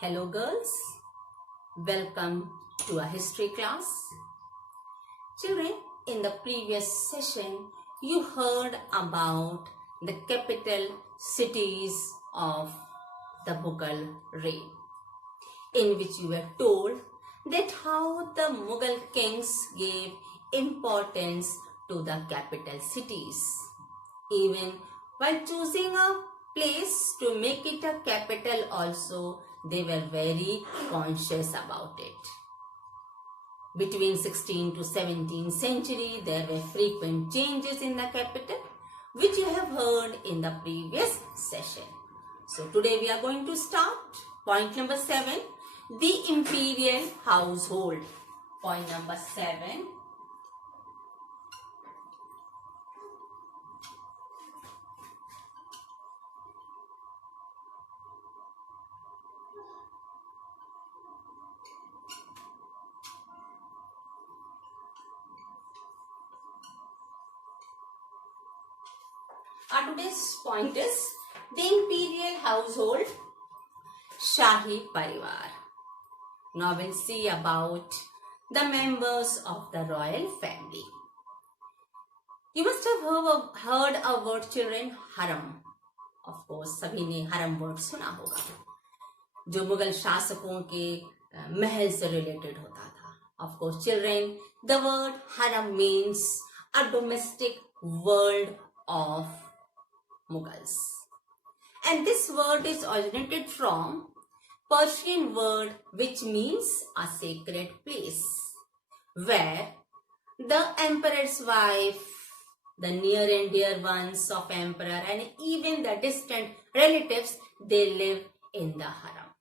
Hello girls, welcome to our history class. Children, in the previous session, you heard about the capital cities of the Mughal reign, in which you were told that how the Mughal kings gave importance to the capital cities. Even while choosing a place to make it a capital also, they were very conscious about it. Between 16th to 17th century, there were frequent changes in the capital, which you have heard in the previous session. So today we are going to start. Point number 7, the imperial household. Point number 7. Our today's point is the imperial household, Shahi Parivar. Now we'll see about the members of the royal family. You must have heard a word, children, haram. Of course, सभी ने haram word सुना होगा, जो मुगल शासकों के महल से related होता था. Of course, children, the word haram means a domestic world of Mughals. And this word is originated from Persian word which means a sacred place, where the emperor's wife, the near and dear ones of emperor and even the distant relatives, they live in the haram.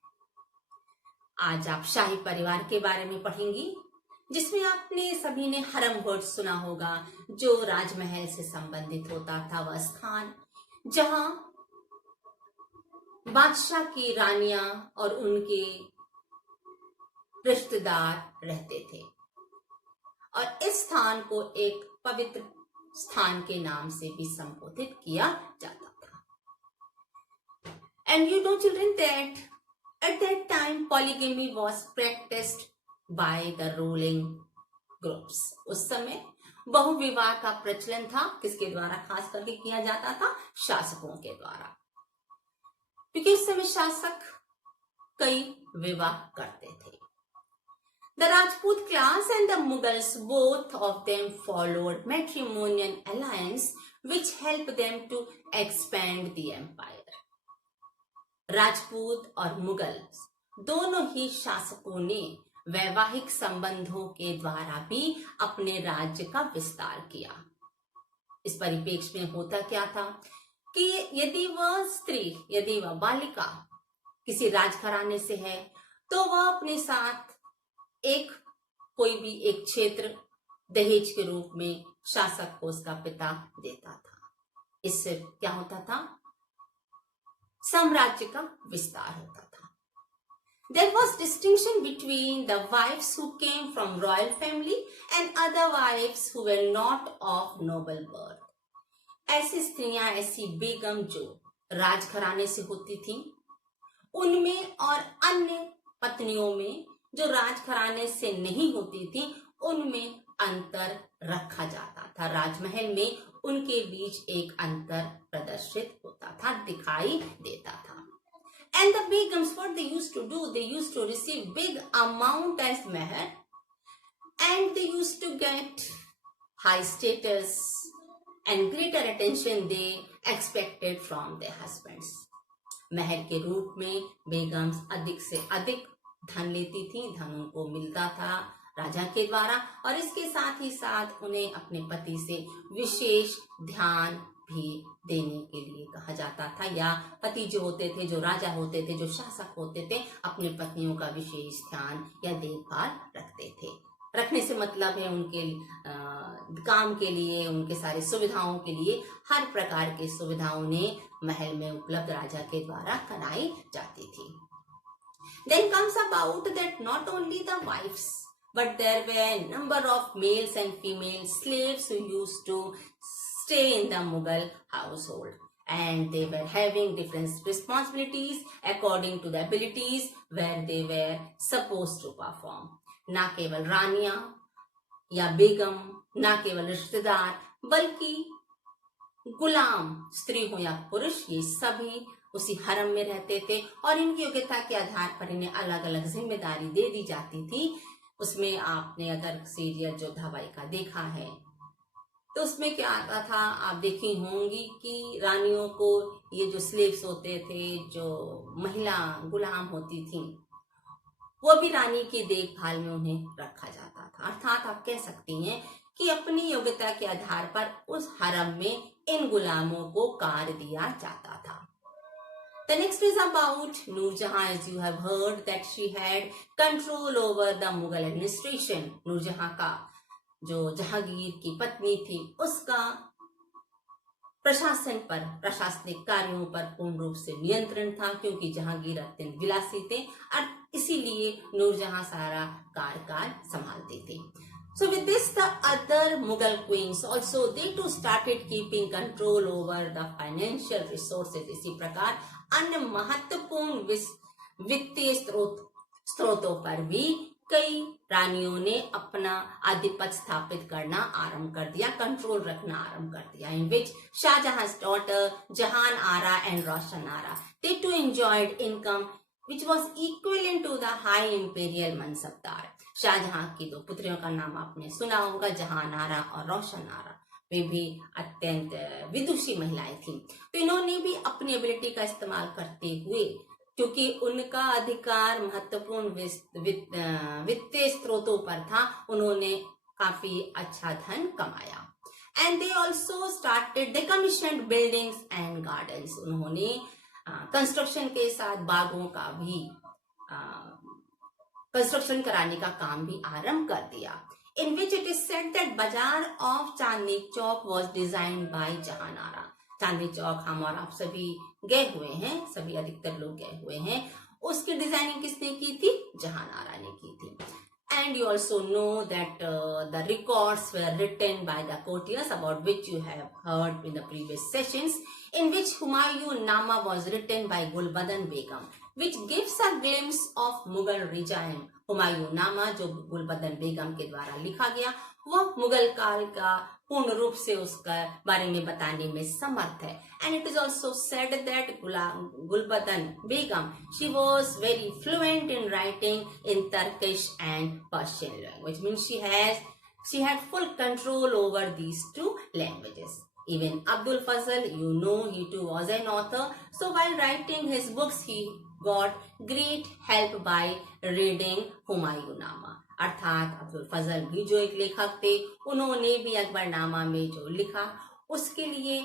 आज आप शाही परिवार के बारे में पढ़ेंगी, जिसमें आपने सभी ने हरम वर्ड सुना होगा, जो राजमहल से संबंधित होता था. वह स्थान जहां बादशाह की रानियां और उनके रिश्तेदार रहते थे, और इस स्थान को एक पवित्र स्थान के नाम से भी संबोधित किया जाता था. And you know, children, that at that time polygamy was practiced by the ruling groups. उस समय बहुविवाह का प्रचलन था. किसके द्वारा खास करके किया जाता था? शासकों के द्वारा, क्योंकि उस समय शासक कई विवाह करते थे. The Rajput class and the Mughals, both of them followed matrimonial alliance which helped them to expand the empire. Rajput और मुगल दोनों ही शासकों ने वैवाहिक संबंधों के द्वारा भी अपने राज्य का विस्तार किया. इस परिप्रेक्ष्य में होता क्या था कि यदि वह स्त्री, यदि वह बालिका किसी राजघराने से है, तो वह अपने साथ कोई भी एक क्षेत्र दहेज के रूप में शासक को उसका पिता देता था. इससे क्या होता था? साम्राज्य का विस्तार होता था. There was distinction between the wives who came from royal family and other wives who were not of noble birth. ऐसी स्त्रियां, ऐसी बेगम जो राजघराने से होती थीं, उनमें और अन्य पत्नियों में जो राजघराने से नहीं होती थी, उनमें अंतर रखा जाता था. राजमहल में उनके बीच एक अंतर प्रदर्शित होता था, दिखाई देता था. And the begums, what they used to do, they used to receive big amount as meher, and they used to get high status and greater attention they expected from their husbands. महर के रूप में बेगम्स अधिक से अधिक धन लेती थी, धन उनको मिलता था राजा के द्वारा, और इसके साथ ही साथ उन्हें अपने पति से विशेष ध्यान भी देने के लिए कहा जाता था. या पति जो होते थे, जो राजा होते थे, जो शासक होते थे, अपनी पत्नियों का विशेष ध्यान या देखभाल रखते थे. रखने से मतलब है उनके काम के लिए, उनके सारे सुविधाओं के लिए हर प्रकार की सुविधाओं ने महल में उपलब्ध राजा के द्वारा कराई जाती थी. Then comes about that not only the wives, but there were a number of males and female slaves who used to stay in the Mughal household. and they were having different responsibilities according to the abilities where they were supposed to perform. ना केवल रानियां या बेगम, ना केवल रिश्तेदार, बल्कि गुलाम स्त्री हो या पुरुष, ये सभी उसी हरम में रहते थे और इनकी योग्यता के आधार पर इन्हें अलग अलग जिम्मेदारी दे दी जाती थी। उसमें आपने अगर सीरियल जो धारावाहिक का देखा है तो उसमें क्या आता था, आप देखी होंगी कि रानियों को ये जो स्लेव्स होते थे, जो महिला गुलाम होती थी, वो भी रानी की देखभाल में उन्हें रखा जाता था। अर्थात आप कह सकती हैं कि अपनी योग्यता के आधार पर उस हरम में इन गुलामों को कार्य दिया जाता था। The next is about Noor Jahan. As you have heard that she had control over the Mughal administration. नूर जहां का जो जहांगीर की पत्नी थी, उसका प्रशासन पर, प्रशासनिक कार्यों पर पूर्ण रूप से नियंत्रण था, क्योंकि जहांगीर अत्यंत विलासी थे और इसीलिए नूरजहां सारा कार्यकाल संभालते थे। So with this, the other Mughal queens also, they too started keeping control over the financial resources. इसी प्रकार अन्य महत्वपूर्ण वित्तीय स्रोतों पर भी कई रानियों ने अपना आधिपत्य स्थापित करना आरंभ कर दिया, कंट्रोल रखना आरंभ कर दिया। In which Shahjahan's daughter Jahan Ara and Roshan Ara, they too enjoyed income which was equivalent to the high imperial mansabdar. Shahjahan की दो पुत्रियों का नाम आपने सुना होगा, जहान आरा और रोशन आरा। वे भी अत्यंत विदुषी महिलाएं थीं। तो इन्होंने भी अपनी एबिलिटी का इस्तेमाल करते हुए, क्योंकि उनका अधिकार महत्वपूर्ण वित्तीय स्रोतों पर था, उन्होंने काफी अच्छा धन कमाया। And they also started, they commissioned buildings and gardens. उन्होंने कंस्ट्रक्शन के साथ बागों का भी कंस्ट्रक्शन कराने का काम भी आरंभ कर दिया। In which it is said that बाजार of Chandni Chowk was design by Jahan Ara. Chandni Chowk हम और आप सभी गए हुए हैं, सभी अधिकतर लोग गए हुए हैं। उसकी डिजाइनिंग किसने की थी? जहान आरा ने की थी। And you also know that the records were written by the courtiers, about which you have heard in the previous sessions, in which Humayun Nama was written by Gulbadan Begum, which gives a glimpse of Mughal regime. Humayun नामा जो गुलबदन बेगम के द्वारा लिखा गया, वह मुगल काल का पूर्ण रूप से उसका बारे में बताने में समर्थ है। And it is also said that Gulbadan Begum, she was very fluent in writing in Turkish and Persian language, means she had full control over these two languages. Even Abdul Fazl, you know, he too was an author. So while writing his books, he got great help by reading हुमायूंनामा। अर्थात अब्दुल फजल भी जो एक लेखक थे, उन्होंने भी अकबरनामा में जो लिखा, उसके लिए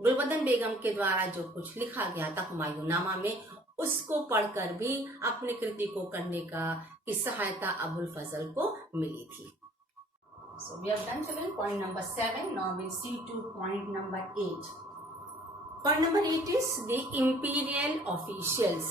गुलबदन बेगम के द्वारा जो कुछ लिखा गया था हुमायूंनामा में, उसको पढ़कर भी अपनी कृति को करने की सहायता अबुल फजल को मिली थी। So we have done children point number 7. Now we'll see to point number 8. Point number 8 is the imperial officials.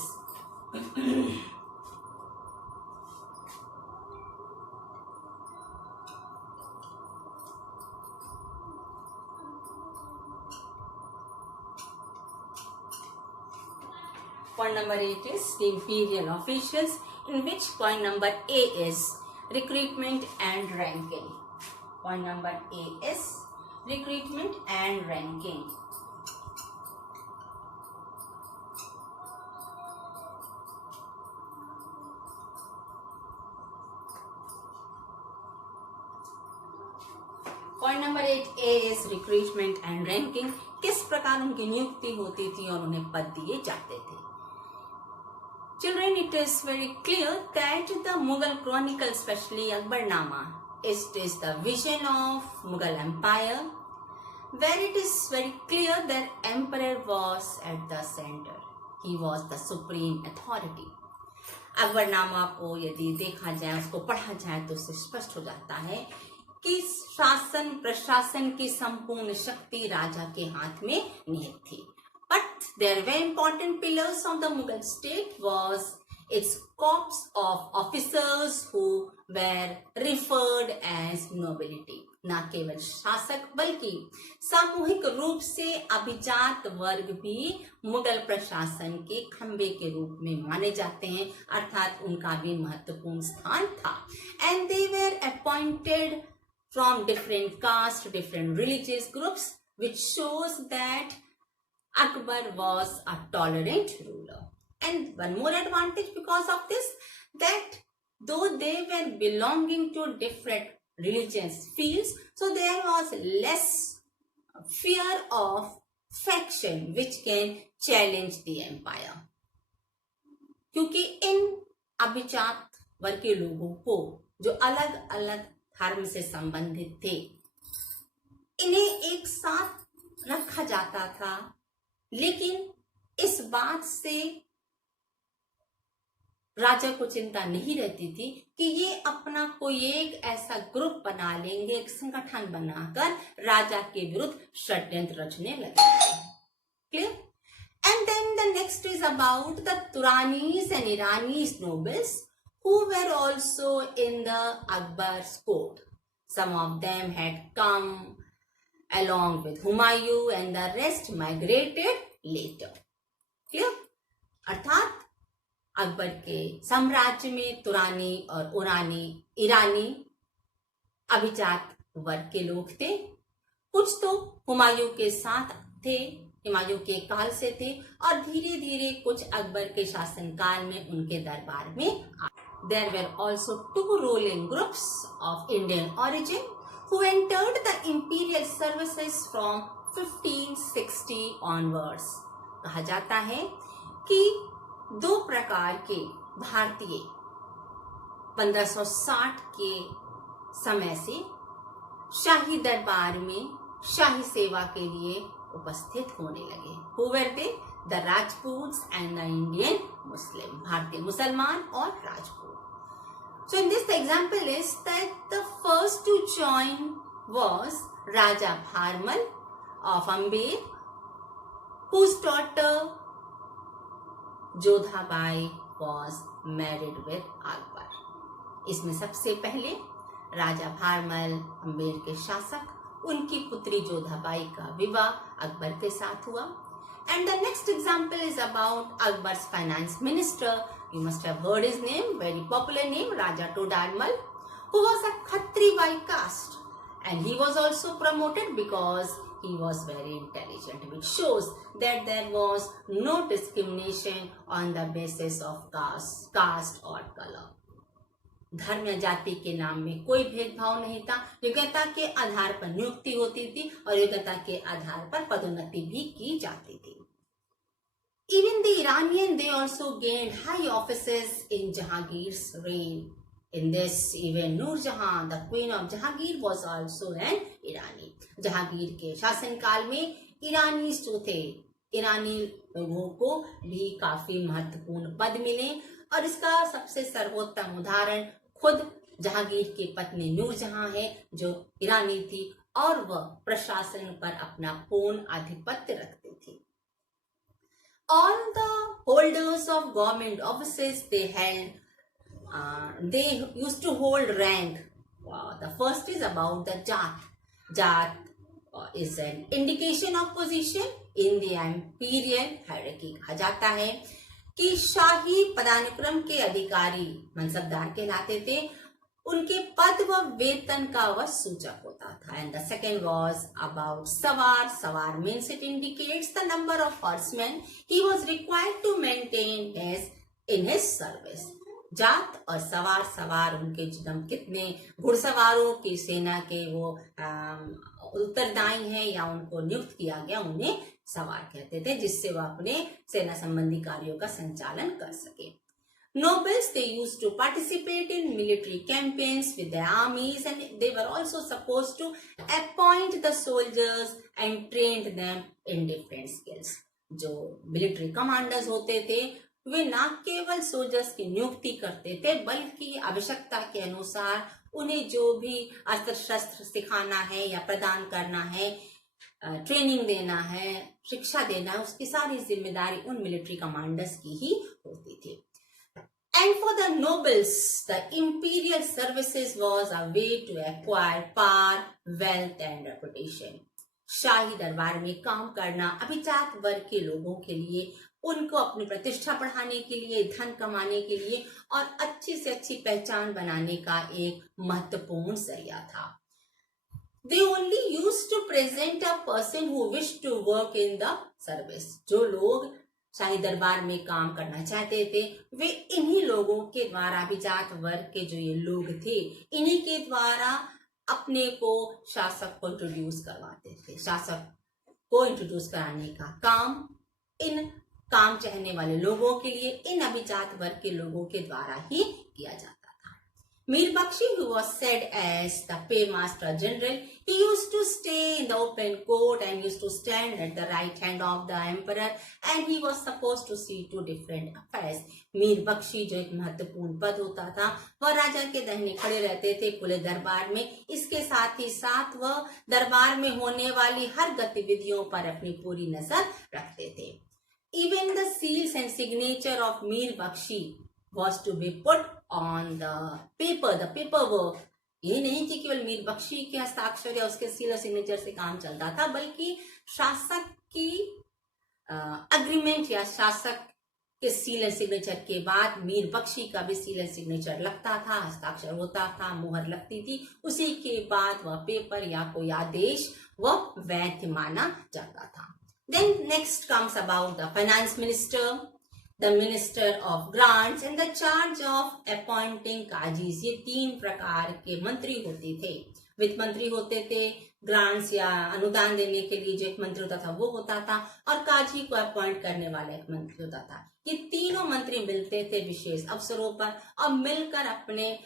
Point number 8 is the imperial officials, in which point number A is recruitment and ranking. Point number A is recruitment and ranking. Point number 8A is recruitment and ranking. किस प्रकार उनकी नियुक्ति होती थी और उन्हें पद दिए जाते थे। Children, it is very clear that the Mughal chronicle, especially Akbarnama, it is the vision of Mughal Empire, where it is very clear that emperor was at the center. He was the supreme authority. Akbarnama को यदि देखा जाए, उसको पढ़ा जाए, तो उससे स्पष्ट हो जाता है कि शासन प्रशासन की संपूर्ण शक्ति राजा के हाथ में निहित थी। But there were important pillars of the Mughal state was its corps of officers who were referred as nobility. ना केवल शासक बल्कि सामूहिक रूप से अभिजात वर्ग भी मुगल प्रशासन के खंबे के रूप में माने जाते हैं, अर्थात उनका भी महत्वपूर्ण स्थान था। And they were appointed from different caste, different religious groups, which shows that Akbar was a tolerant ruler. And one more advantage because of this, that though they were belonging to different religious fields, so there was less fear of faction which can challenge the empire. क्योंकि इन अभिजात वर्ग के लोगों को जो अलग अलग धर्म से संबंधित थे, इन्हें एक साथ रखा जाता था, लेकिन इस बात से राजा को चिंता नहीं रहती थी कि ये अपना कोई एक ऐसा ग्रुप बना लेंगे, एक संगठन बनाकर राजा के विरुद्ध षड्यंत्र रचने लगेंगे। Clear? And then the next is about the Turanis and Iranis nobles who were also in the Akbar's court. Some of them had come along with Humayun and the rest migrated later. Clear? अर्थात अकबर के साम्राज्य में तुरानी और ईरानी अभिजात वर्ग के लोग थे। कुछ तो हुमायूं के साथ थे, हुमायूं के काल से थे, और धीरे धीरे कुछ अकबर के शासनकाल में उनके दरबार में आए। There were also two ruling groups of Indian origin who entered the imperial services from 1560 onwards. कहा जाता है कि दो प्रकार के भारतीय 1560 के समय से शाही दरबार में शाही सेवा के लिए उपस्थित होने लगे। Who were they? The Rajputs and the Indian Muslim. भारतीय मुसलमान और Rajput. So in this, the example is that the first to join was Raja Bharmal of Amber, whose daughter Jodhabai was married with Akbar. इसमें सबसे पहले राजा भारमल अम्बेर के शासक, उनकी पुत्री जोधाबाई का विवाह अकबर के साथ हुआ। And the next example is about Akbar's finance minister. You must have heard his name, very popular name, Raja Todarmal, who was a Khatri by caste, and he was also promoted because he was very intelligent, which shows that there was no discrimination on the basis of caste or color. धर्म या जाति के नाम में कोई भेदभाव नहीं था। योग्यता के आधार पर नियुक्ति होती थी और योग्यता के आधार पर पदोन्नति भी की जाती थी। Even the Iranian, they also gained high offices in Jahangir's reign. In this, even Noor Jahan, the queen of Jahangir, was also an Irani. Jahangir के शासन काल में ईरानी जो थे, ईरानी लोगों को भी काफी महत्वपूर्ण पद मिले, और इसका सबसे सर्वोत्तम उदाहरण खुद जहांगीर की पत्नी नूर जहां है, जो ईरानी थी और वह प्रशासन पर अपना पूर्ण आधिपत्य रखती थी। All the holders of government offices they used to hold rank. The first is about the Jat. Jat is an indication of position in the imperial hierarchy. कहा जाता है कि शाही पदानुक्रम के अधिकारी मनसबदार कहलाते थे, उनके पद व वेतन का वह सूचक होता था। And the second was about सवार। सवार means it indicates the number of horseman he was required to maintain in his service. जात और सवार, सवार उनके कितने घुड़सवारों की सेना के वो उत्तरदायी हैं या उनको नियुक्त किया गया, उन्हें सवार कहते थे, जिससे वह अपने सेना संबंधी कार्यों का संचालन कर सके। Nobles, they used to participate in military campaigns with their armies, and they were also supposed to appoint the soldiers and train them in different skills. जो मिलिट्री कमांडर्स होते थे वे न केवल सोल्जर्स की नियुक्ति करते थे, बल्कि आवश्यकता के अनुसार उन्हें जो भी अस्त्र शस्त्र सिखाना है या प्रदान करना है, ट्रेनिंग देना है, शिक्षा देना है, उसकी सारी जिम्मेदारी उन मिलिट्री कमांडर्स की ही होती थी। And for the nobles, the imperial services was a way to acquire power, wealth and reputation. शाही दरबार में काम करना अभिजात वर्ग के लोगों के लिए, उनको अपनी प्रतिष्ठा बढ़ाने के लिए, धन कमाने के लिए और अच्छी से अच्छी पहचान बनाने का एक महत्वपूर्ण जरिया था. They only used to present a person who wished to work in the service. जो लोग शाही दरबार में काम करना चाहते थे, वे इन्हीं लोगों के द्वारा, अभिजात वर्ग के जो ये लोग थे, इन्हीं के द्वारा अपने को शासक को इंट्रोड्यूस करवाते थे. शासक को इंट्रोड्यूस कराने का काम इन काम चाहने वाले लोगों के लिए, इन अभिजात वर्ग के लोगों के द्वारा ही किया जाता था. Mir Bakshi, who was said as the paymaster general, he used to stay in the open court and used to stand at the right hand of the emperor, and he was supposed to see to different affairs. Mir Bakshi जो एक महत्वपूर्ण पद होता था, वह राजा के दाहिने खड़े रहते थे खुले दरबार में. इसके साथ ही साथ वह दरबार में होने वाली हर गतिविधियों पर अपनी पूरी नजर रखते थे. Even the seals and signature of Mir Bakshi was to be put on the paper, the paperwork. ये नहीं कि केवल मीर बख्शी के हस्ताक्षर या उसके सील और सिग्नेचर से काम चलता था, बल्कि शासक की अग्रीमेंट या शासक के सील एंड सिग्नेचर के बाद मीर बख्शी का भी सील एंड सिग्नेचर लगता था, हस्ताक्षर होता था, मुहर लगती थी. उसी के बाद वह पेपर या कोई आदेश वह वैध माना जाता था. Then next comes about the finance minister, the minister of grants and the charge of appointing काजीज. ये तीन प्रकार के मंत्री होते थे. वित्त मंत्री होते थे, ग्रांट्स या अनुदान देने के लिए जो एक मंत्री होता था वो होता था, और काजी को अपॉइंट करने वाला एक मंत्री होता था. ये तीनों मंत्री मिलते थे विशेष अवसरों पर और मिलकर अपने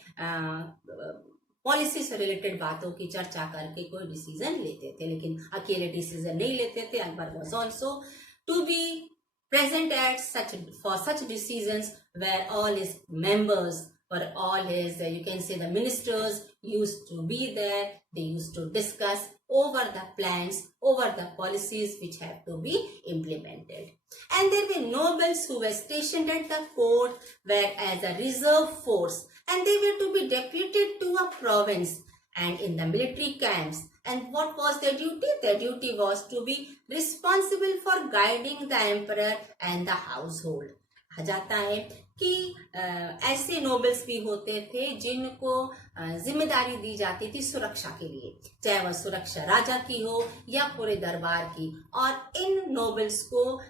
पॉलिसी से रिलेटेड बातों की चर्चा करके कोई डिसीजन लेते थे. लेकिन अकेले डिसीजन नहीं लेते थे. Akbar was also to be present at such decisions where all his members, or all his you can say the ministers used to be there. They used to discuss over the plans, over the policies which have to be implemented. And there were nobles who were stationed at the court were as a reserve force, and they were to be deputed to a province and in the military camps. And what was their duty? Their duty was to be responsible for guiding the emperor and the household. कहा जाता है कि ऐसे nobles भी होते थे जिनको जिम्मेदारी दी जाती थी सुरक्षा के लिए, चाहे वह सुरक्षा राजा की हो या पूरे दरबार की. और इन नोबल्स को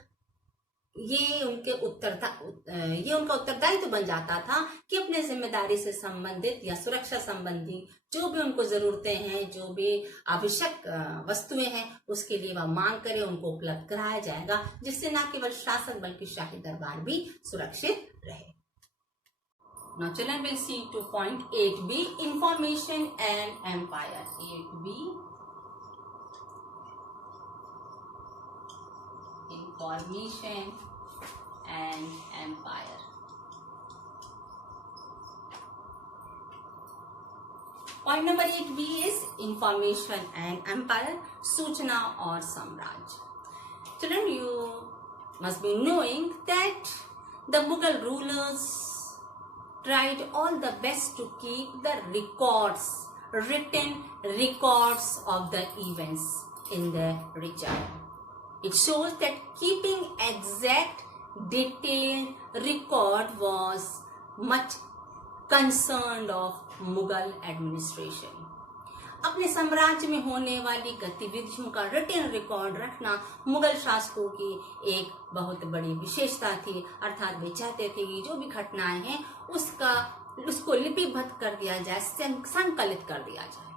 ये उनका उत्तरदायित्व बन जाता था कि अपने जिम्मेदारी से संबंधित या सुरक्षा संबंधी जो भी उनको जरूरतें हैं, जो भी आवश्यक वस्तुएं हैं, उसके लिए वह मांग करे, उनको उपलब्ध कराया जाएगा, जिससे न केवल शासक बल्कि शाही दरबार भी सुरक्षित रहे. Now children will see to point 8b, information and empire. 8b, information and empire. Point number 8b is information and empire, सूचना और साम्राज्य. Children, you must be knowing that the Mughal rulers tried all the best to keep the records, written records of the events in the region. It shows that keeping exact, detailed record was much concerned of Mughal administration. अपने साम्राज्य में होने वाली गतिविधियों का written record रखना मुगल शासकों की एक बहुत बड़ी विशेषता थी. अर्थात वे चाहते थे कि जो भी घटनाएं हैं उसको लिपिबद्ध कर दिया जाए, संकलित कर दिया जाए.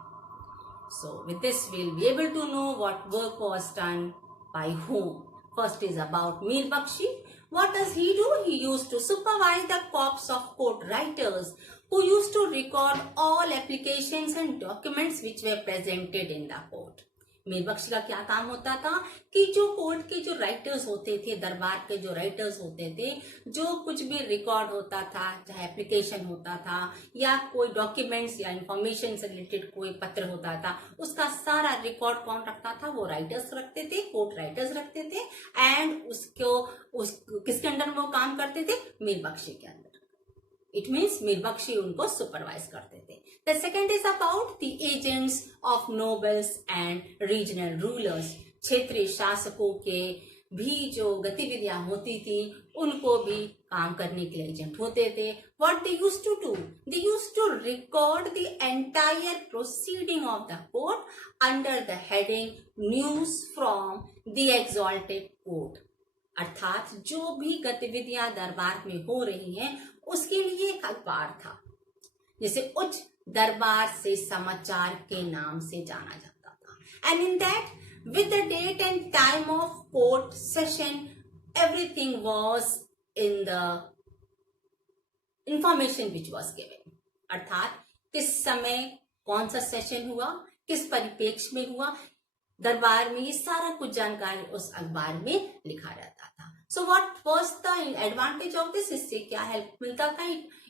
So with this we will be able to know what work was done by whom. First is about Mir Bakshi. What does he do? He used to supervise the corps of court writers who used to record all applications and documents which were presented in the court. Mir Bakshi का क्या काम होता था कि जो court के जो writers होते थे, दरबार के जो राइटर्स होते थे, जो कुछ भी रिकॉर्ड होता था, चाहे एप्लीकेशन होता था या कोई डॉक्यूमेंट्स या इंफॉर्मेशन से रिलेटेड कोई पत्र होता था, उसका सारा रिकॉर्ड कौन रखता था? वो राइटर्स रखते थे, कोर्ट राइटर्स रखते थे. एंड किसके अंडर वो काम करते थे? मीर बख्शी के अंदर. इट मीन्स मीरबख्शी उनको सुपरवाइज करते थे। The second is about the agents of nobles and regional rulers. क्षेत्रीय शासकों के भी जो गतिविधियां होती थी उनको भी काम करने के लिए एजेंट होते थे। What they used to do, they used to record the entire proceeding of the court under the heading news from the exalted court. अर्थात जो भी गतिविधियां दरबार में हो रही हैं उसके लिए एक अखबार था जिसे उच्च दरबार से समाचार के नाम से जाना जाता था। And in that with the date and time of court session, everything was in the information which was given। अर्थात किस समय कौन सा सेशन हुआ, किस परिप्रेक्ष्य में हुआ, दरबार में ये सारा कुछ जानकारी उस अखबार में लिखा रहता था। So what was the advantage of this, इससे क्या हेल्प मिलता था?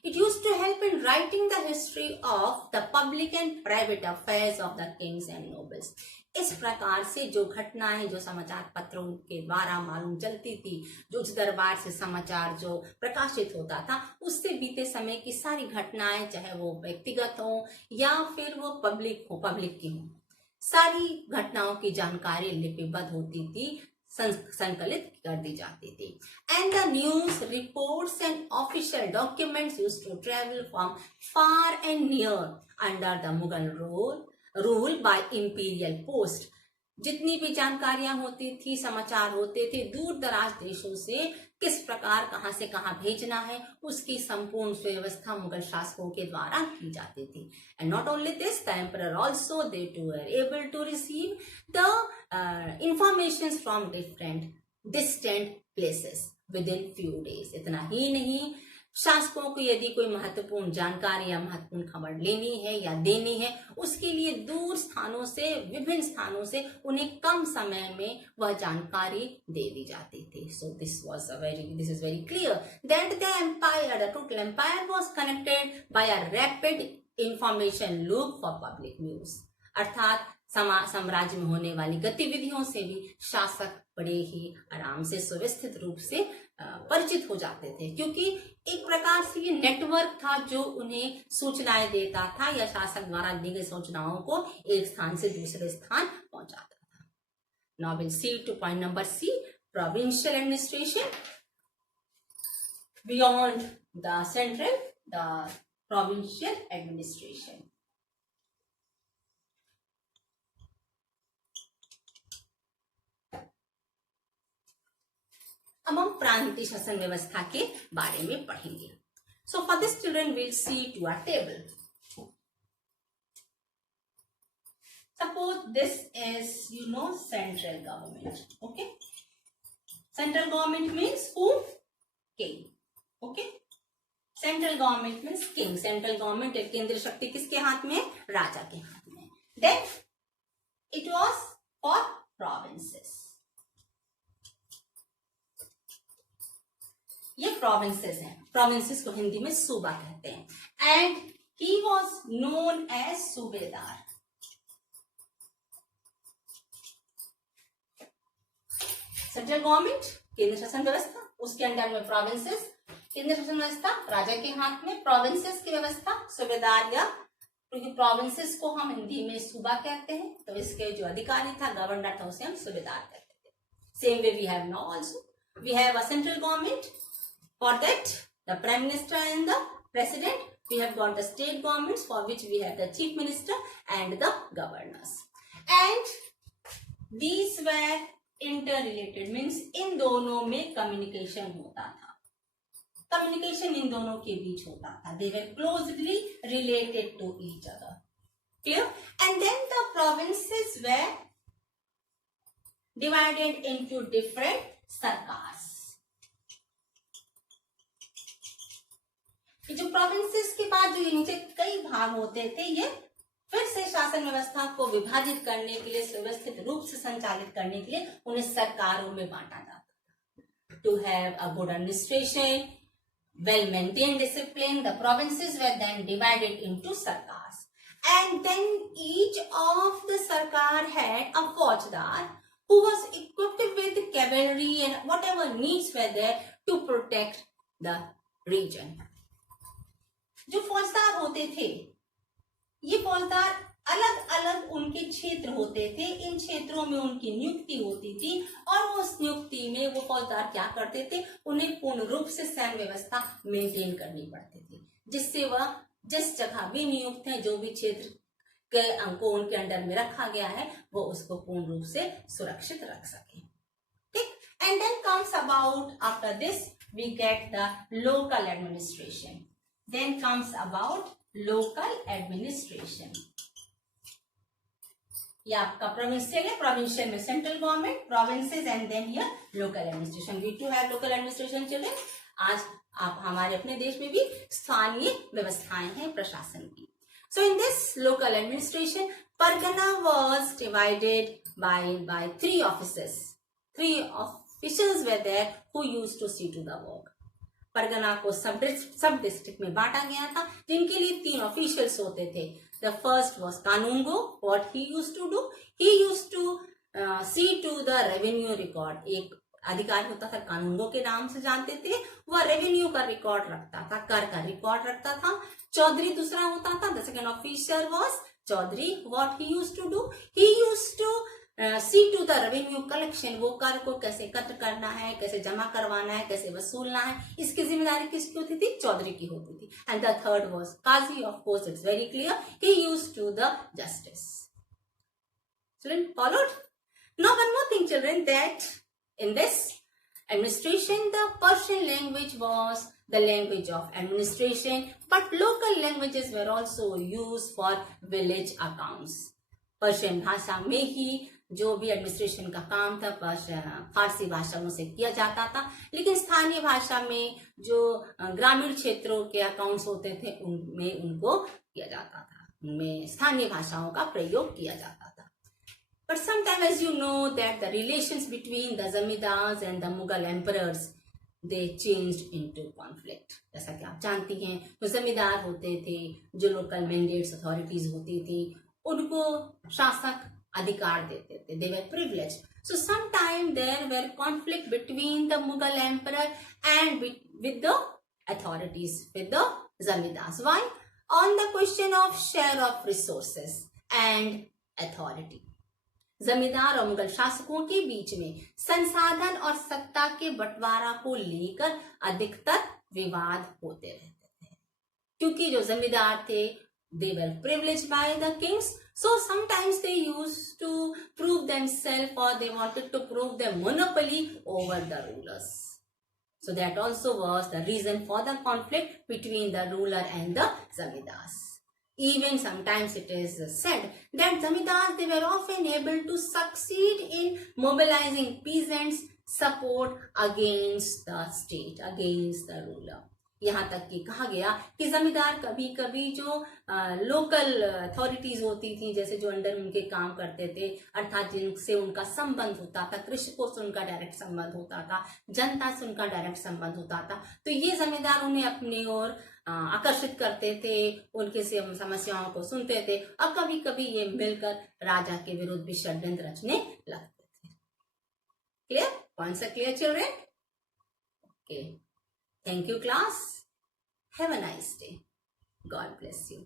It used to help in writing the history of the public and private affairs of the kings and nobles. इस प्रकार से जो घटनाएं जो समाचार पत्रों के द्वारा मालूम चलती थी, जो उस दरबार से समाचार जो प्रकाशित होता था, उससे बीते समय की सारी घटनाएं, चाहे वो व्यक्तिगत हो या फिर वो पब्लिक की हो, सारी घटनाओं की जानकारी लिपिबद्ध होती थी, संकलित कर दी जाती थी। And the news reports and official documents used to travel from far and near under the Mughal rule by imperial post. जितनी भी जानकारियां होती थी, समाचार होते थे, दूर दराज देशों से किस प्रकार कहां से कहां भेजना है, उसकी संपूर्ण व्यवस्था मुगल शासकों के द्वारा की जाती थी। And not only this, the emperor also they too were able to receive the information from different distant places within few days. इतना ही नहीं, शासकों को यदि कोई महत्वपूर्ण जानकारी या महत्वपूर्ण खबर लेनी है या देनी है, उसके लिए दूर स्थानों से, विभिन्न स्थानों से उन्हें कम समय में वह जानकारी दे दी जाती थी। So this is very clear that the total empire was connected by a rapid information loop for public news. अर्थात साम्राज्य में होने वाली गतिविधियों से भी शासक बड़े ही आराम से सुव्यवस्थित रूप से परिचित हो जाते थे, क्योंकि एक प्रकार से ये नेटवर्क था जो उन्हें सूचनाएं देता था या शासक द्वारा दी गई सूचनाओं को एक स्थान से दूसरे स्थान पहुंचाता था। Now will see to point number C, provincial administration beyond the central, the provincial administration. अब हम प्रांतीय शासन व्यवस्था के बारे में पढ़ेंगे। So for this children will see to a table. Suppose this is central government. Okay, central government means who? King. Okay, central government means king. Central government, केंद्रीय शक्ति किसके हाथ में? राजा के हाथ में। Then it was for provinces. ये प्रोविंसेस हैं, प्रोविंसेस को हिंदी में सूबा कहते हैं। And he was known as सूबेदार। सेंट्रल गवर्नमेंट, केंद्र शासन व्यवस्था, उसके अंडर में प्रोविंसेस, केंद्र शासन व्यवस्था राजा के हाथ में, प्रोविंसेस की व्यवस्था सूबेदार, या क्योंकि प्रोविंसेस को हम हिंदी में सूबा कहते हैं, तो इसके जो अधिकारी था, गवर्नर था, उसे हम सूबेदार कहते थे। Same way we have now also, we have a central government. For that, the Prime Minister and the President, we have got the state governments for which we have the Chief Minister and the Governors. And these were interrelated, means इन दोनों में communication होता था, communication इन दोनों के बीच होता था। They were closely related to each other. Clear? And then the provinces were divided into different sarkars. जो provinces के बाद जो नीचे कई भाग होते थे, ये फिर से शासन व्यवस्था को विभाजित करने के लिए, सुव्यवस्थित रूप से संचालित करने के लिए उन्हें सरकारों में बांटा जाता था। To have a good administration, well maintained discipline, the provinces were then divided into sarkars, and then each of the sarkar had a faujdar who was equipped with cavalry and whatever needs were there to protect the region. जो फौजदार होते थे, ये फौजदार अलग अलग उनके क्षेत्र होते थे, इन क्षेत्रों में उनकी नियुक्ति होती थी और उस नियुक्ति में वो फौजदार क्या करते थे, उन्हें पूर्ण रूप से सैन्य व्यवस्था मेंटेन करनी पड़ती थी, जिससे वह जिस जगह भी नियुक्त है, जो भी क्षेत्र के अंको उनके अंडर में रखा गया है, वो उसको पूर्ण रूप से सुरक्षित रख सके। ठीक, and then comes about after this we get the local administration. Then comes about local administration. ये आपका प्रोविंशियल है, प्रोविंशियल में central government, provinces and then here local administration. We too have local administration children. आज आप हमारे अपने देश में भी स्थानीय व्यवस्थाएं हैं प्रशासन की। So in this local administration pargana was divided by three officers. Three officials were there who used to see to the work. Pargana को सब डिस्ट्रिक्ट में बांटा गया था, जिनके लिए 3 ऑफिशियल्स होते थे। The first was Kanungo. What he used to do? He used to see to the revenue record. एक अधिकारी होता था, कानूंगो के नाम से जानते थे, वह रेवेन्यू का रिकॉर्ड रखता था, कर का रिकॉर्ड रखता था। चौधरी दूसरा होता था, the second officer was चौधरी. What he used to do? He used to see to the revenue collection. वो कर को कैसे एकत्र करना है, कैसे जमा करवाना है, कैसे वसूलना है, इसकी जिम्मेदारी किसकी होती थी? चौधरी की होती थी. एंड द थर्ड वाज काजी. Of course it's very clear, he used to the justice. Children followed? Now one more thing children, that in this administration the Persian language was the language of administration, but local languages were also used for village accounts. Persian भाषा में ही जो भी administration का काम था फारसी भाषा से किया जाता था, लेकिन स्थानीय भाषा में जो ग्रामीण क्षेत्रों के अकाउंट्स होते थे उनमें उनको किया जाता था, उनमें स्थानीय भाषाओं का प्रयोग किया जाता था. But sometimes, as you know, that the relations between the zamindars and the Mughal emperors, they changed into conflict. जैसा कि आप जानती हैं, जो जमींदार होते थे, जो लोकल मैंडेट्स अथॉरिटीज होती थी, उनको शासक अधिकार देते थे. They were privileged. So sometime there were conflict between the Mughal emperor and with the authorities, with the zamindars. Why? On the question of share of resources and authority. जमींदार और मुगल शासकों के बीच में संसाधन और सत्ता के बंटवारा को लेकर अधिकतर विवाद होते रहते थे, क्योंकि जो जमींदार थे they were privileged by the kings, so sometimes they used to prove themselves or they wanted to prove their monopoly over the rulers. So that also was the reason for the conflict between the ruler and the zamindars. Even sometimes it is said that zamindars, they were often able to succeed in mobilizing peasants' support against the state, against the ruler. यहाँ तक कि कहा गया कि जमींदार कभी कभी जो लोकल अथॉरिटीज होती थी, जैसे जो अंडर उनके काम करते थे, अर्थात जिनसे उनका संबंध होता था, कृषकों से उनका डायरेक्ट संबंध होता था, जनता से उनका डायरेक्ट संबंध होता था, तो ये जमींदार उन्हें अपनी ओर आकर्षित करते थे, उनके से समस्याओं को सुनते थे, और कभी कभी ये मिलकर राजा के विरुद्ध भी षड्यंत्र रचने लगते थे. Clear? Points are clear children? Okay, thank you class. Have a nice day. God bless you.